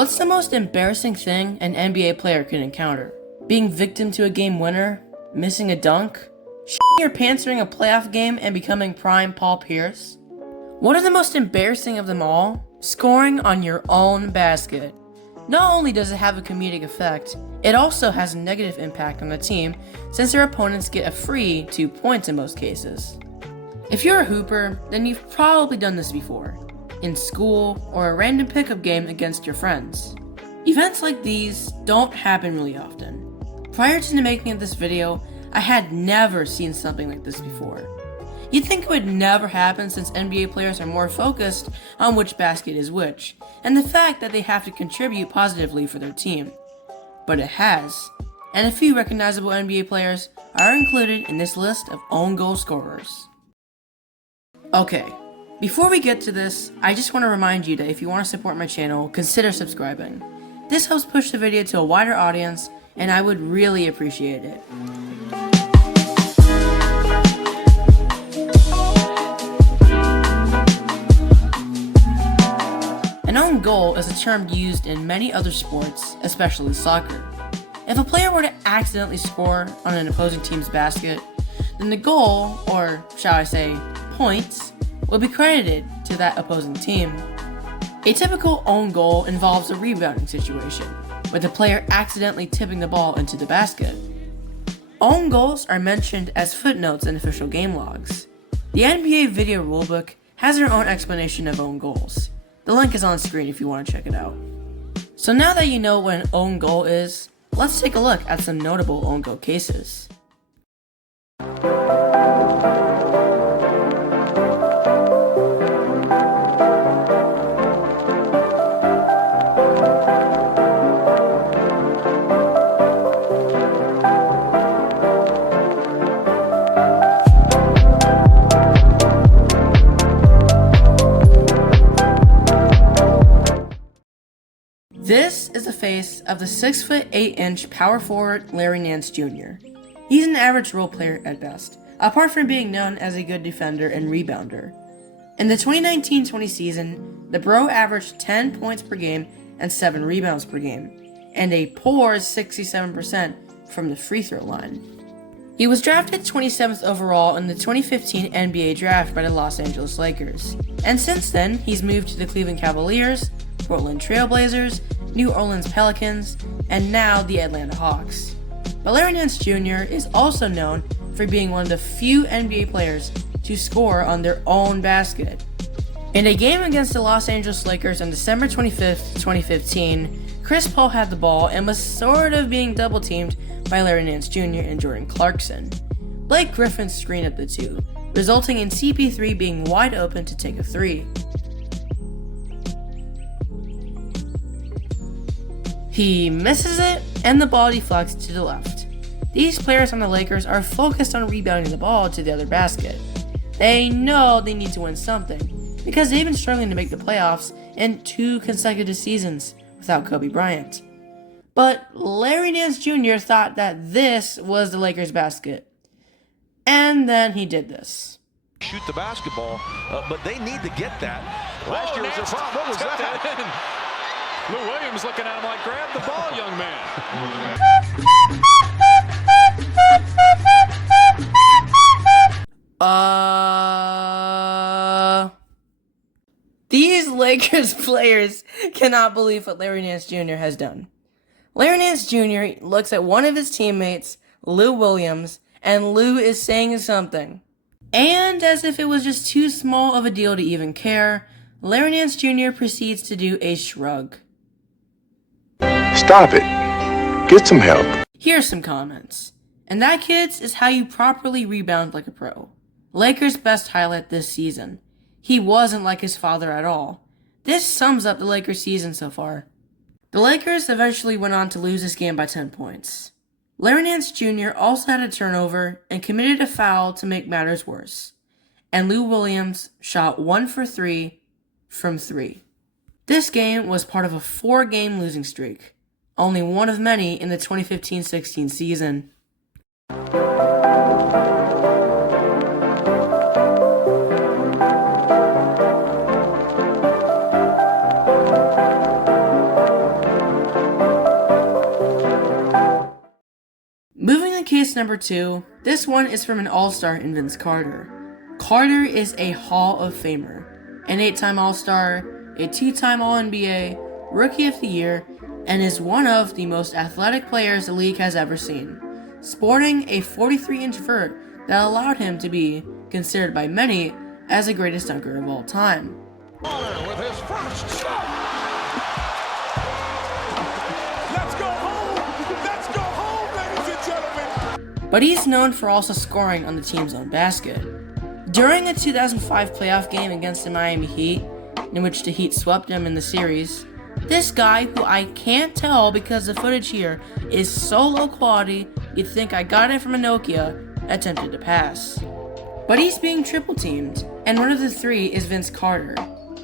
What's the most embarrassing thing an NBA player can encounter? Being victim to a game winner? Missing a dunk? Shitting your pants during a playoff game and becoming prime Paul Pierce? What is the most embarrassing of them all? Scoring on your own basket. Not only does it have a comedic effect, it also has a negative impact on the team since their opponents get a free 2 points in most cases. If you're a hooper, then you've probably done this before, in school or a random pickup game against your friends. Events like these don't happen really often. Prior to the making of this video, I had never seen something like this before. You'd think it would never happen since NBA players are more focused on which basket is which, and the fact that they have to contribute positively for their team. But it has, and a few recognizable NBA players are included in this list of own goal scorers. Okay, before we get to this, I just want to remind you that if you want to support my channel, consider subscribing. This helps push the video to a wider audience, and I would really appreciate it. An own goal is a term used in many other sports, especially soccer. If a player were to accidentally score on an opposing team's basket, then the goal, or shall I say, points, will be credited to that opposing team. A typical own goal involves a rebounding situation, with the player accidentally tipping the ball into the basket. Own goals are mentioned as footnotes in official game logs. The NBA video rulebook has their own explanation of own goals. The link is on screen if you want to check it out. So now that you know what an own goal is, let's take a look at some notable own goal cases. This is the face of the 6'8" power forward Larry Nance Jr. He's an average role player at best, apart from being known as a good defender and rebounder. In the 2019-20 season, the bro averaged 10 points per game and 7 rebounds per game, and a poor 67% from the free throw line. He was drafted 27th overall in the 2015 NBA draft by the Los Angeles Lakers, and since then he's moved to the Cleveland Cavaliers, Portland Trail Blazers, New Orleans Pelicans, and now the Atlanta Hawks. But Larry Nance Jr. is also known for being one of the few NBA players to score on their own basket. In a game against the Los Angeles Lakers on December 25th, 2015, Chris Paul had the ball and was sort of being double-teamed by Larry Nance Jr. and Jordan Clarkson. Blake Griffin screened at the two, resulting in CP3 being wide open to take a three. He misses it, and the ball deflects to the left. These players on the Lakers are focused on rebounding the ball to the other basket. They know they need to win something, because they've been struggling to make the playoffs in 2 consecutive seasons without Kobe Bryant. But Larry Nance Jr. thought that this was the Lakers' basket. And then he did this. Shoot the basketball, but they need to get that. Last year was their problem. What was that? Lou Williams looking at him like, grab the ball, young man. These Lakers players cannot believe what Larry Nance Jr. has done. Larry Nance Jr. looks at one of his teammates, Lou Williams, and Lou is saying something. And as if it was just too small of a deal to even care, Larry Nance Jr. proceeds to do a shrug. Stop it. Get some help. Here's some comments. And that, kids, is how you properly rebound like a pro. Lakers' best highlight this season. He wasn't like his father at all. This sums up the Lakers' season so far. The Lakers eventually went on to lose this game by 10 points. Larry Nance Jr. also had a turnover and committed a foul to make matters worse. And Lou Williams shot 1 for 3 from 3. This game was part of a 4-game losing streak, only one of many in the 2015-16 season. case number 2, this one is from an all-star in Vince Carter. Carter is a Hall of Famer, an 8-time All-Star, a 2-time All-NBA, Rookie of the Year, and is one of the most athletic players the league has ever seen, sporting a 43-inch vert that allowed him to be considered by many as the greatest dunker of all time. With his first shot. Let's go home! Let's go home, ladies and gentlemen! But he's known for also scoring on the team's own basket. During a 2005 playoff game against the Miami Heat, in which the Heat swept them in the series, this guy, who I can't tell because the footage here is so low quality you'd think I got it from a Nokia, attempted to pass. But he's being triple teamed, and one of the 3 is Vince Carter.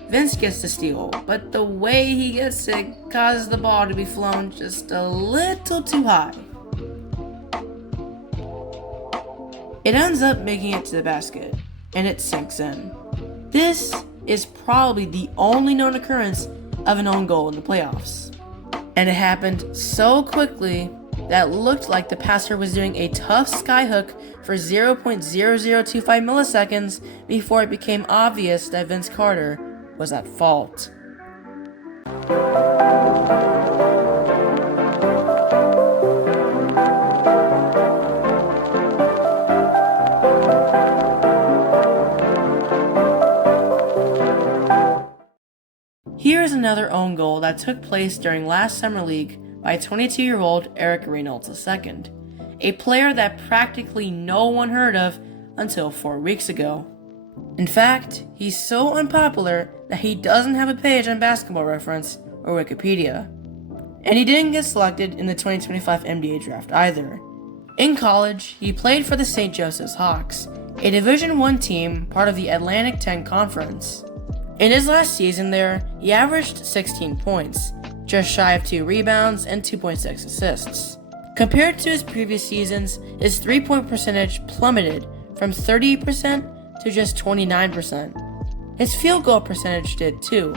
Vince gets the steal, but the way he gets it causes the ball to be flown just a little too high. It ends up making it to the basket, and it sinks in. This is probably the only known occurrence of an own goal in the playoffs. And it happened so quickly that looked like the passer was doing a tough skyhook for 0.0025 milliseconds before it became obvious that Vince Carter was at fault. Here is another own goal that took place during last summer league by 22-year-old Eric Reynolds II, a player that practically no one heard of until 4 weeks ago. In fact, he's so unpopular that he doesn't have a page on Basketball Reference or Wikipedia. And he didn't get selected in the 2025 NBA draft either. In college, he played for the St. Joseph's Hawks, a Division I team part of the Atlantic 10 Conference. In his last season there, he averaged 16 points, just shy of 2 rebounds and 2.6 assists. Compared to his previous seasons, his 3-point percentage plummeted from 38% to just 29%. His field goal percentage did too,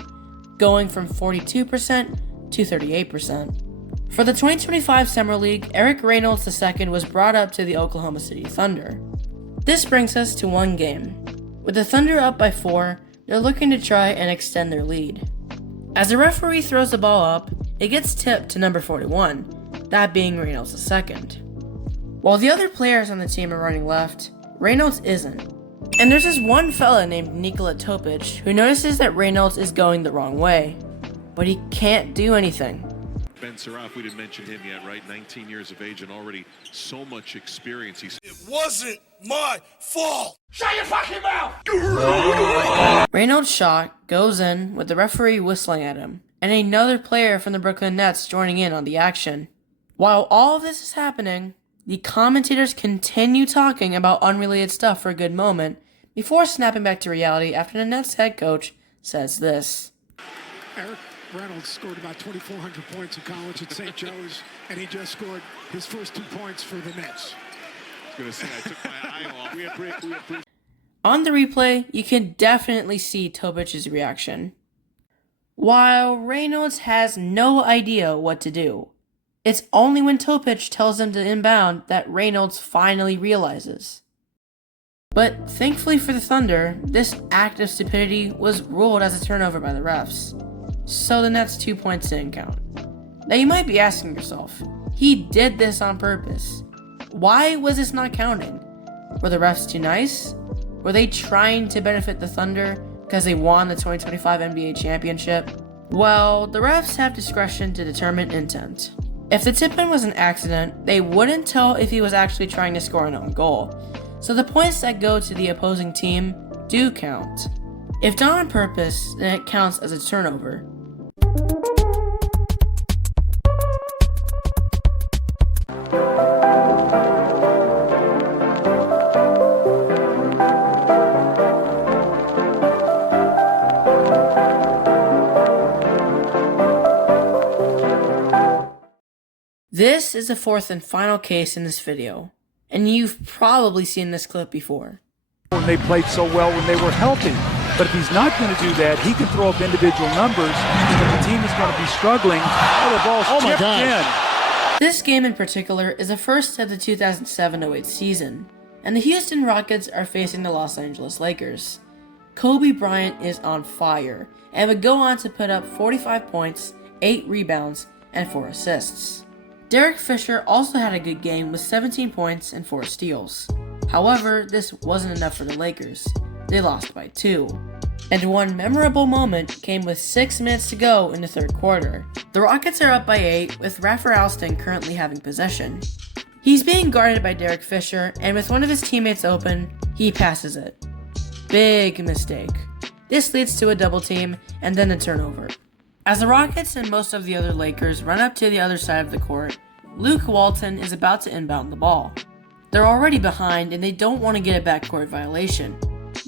going from 42% to 38%. For the 2025 Summer League, Eric Reynolds II was brought up to the Oklahoma City Thunder. This brings us to one game. With the Thunder up by 4, they're looking to try and extend their lead. As the referee throws the ball up, it gets tipped to number 41, that being Reynolds II. While the other players on the team are running left, Reynolds isn't. And there's this one fella named Nikola who notices that Reynolds is going the wrong way, but he can't do anything. Ben Seraph, we didn't mention him yet, right? 19 years of age and already so much experience. It wasn't my fault. Shut your fucking mouth! Reynolds' shot goes in with the referee whistling at him, and another player from the Brooklyn Nets joining in on the action. While all of this is happening, the commentators continue talking about unrelated stuff for a good moment before snapping back to reality after the Nets head coach says this. Eric Reynolds scored about 2,400 points in college at St. Joe's, and he just scored his first 2 points for the Nets. I was going to say, I took my eye off. We appreciate. On the replay, you can definitely see Topic's reaction. While Reynolds has no idea what to do, it's only when Topic tells him to inbound that Reynolds finally realizes. But thankfully for the Thunder, this act of stupidity was ruled as a turnover by the refs, so the Nets 2 points didn't count. Now you might be asking yourself, he did this on purpose. Why was this not counting? Were the refs too nice? Were they trying to benefit the Thunder because they won the 2025 NBA championship? Well, the refs have discretion to determine intent. If the tip-in was an accident, they wouldn't tell if he was actually trying to score an own goal, so the points that go to the opposing team do count. If done on purpose, then it counts as a turnover. This is the fourth and final case in this video, and you've probably seen this clip before. When they played so well when they were healthy. But if he's not going to do that, he can throw up individual numbers, and the team is going to be struggling. Oh, the ball's chipped in. This game in particular is the first of the 2007-08 season, and the Houston Rockets are facing the Los Angeles Lakers. Kobe Bryant is on fire, and would go on to put up 45 points, 8 rebounds, and 4 assists. Derek Fisher also had a good game with 17 points and 4 steals. However, this wasn't enough for the Lakers. They lost by 2. And one memorable moment came with 6 minutes to go in the third quarter. The Rockets are up by 8, with Rafer Alston currently having possession. He's being guarded by Derek Fisher, and with one of his teammates open, he passes it. Big mistake. This leads to a double team, and then a turnover. As the Rockets and most of the other Lakers run up to the other side of the court, Luke Walton is about to inbound the ball. They're already behind, and they don't want to get a backcourt violation.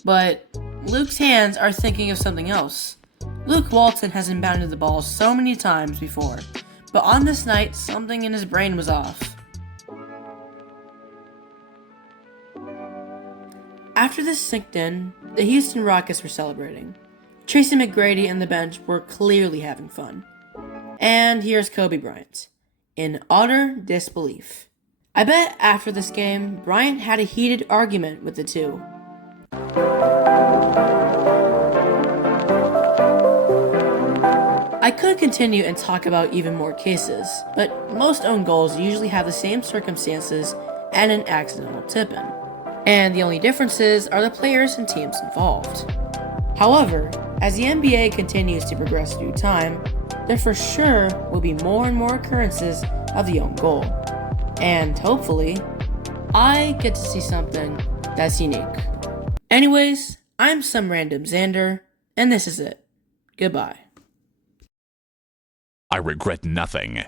But Luke's hands are thinking of something else. Luke Walton has inbounded the ball so many times before, but on this night, something in his brain was off. After this sinked in, the Houston Rockets were celebrating. Tracy McGrady and the bench were clearly having fun. And here's Kobe Bryant, in utter disbelief. I bet after this game, Bryant had a heated argument with the two. I could continue and talk about even more cases, but most own goals usually have the same circumstances and an accidental tip-in. And the only differences are the players and teams involved. However, as the NBA continues to progress through time, there for sure will be more and more occurrences of the own goal. And hopefully, I get to see something that's unique. Anyways, I'm somerandomxander, and this is it. Goodbye. I regret nothing.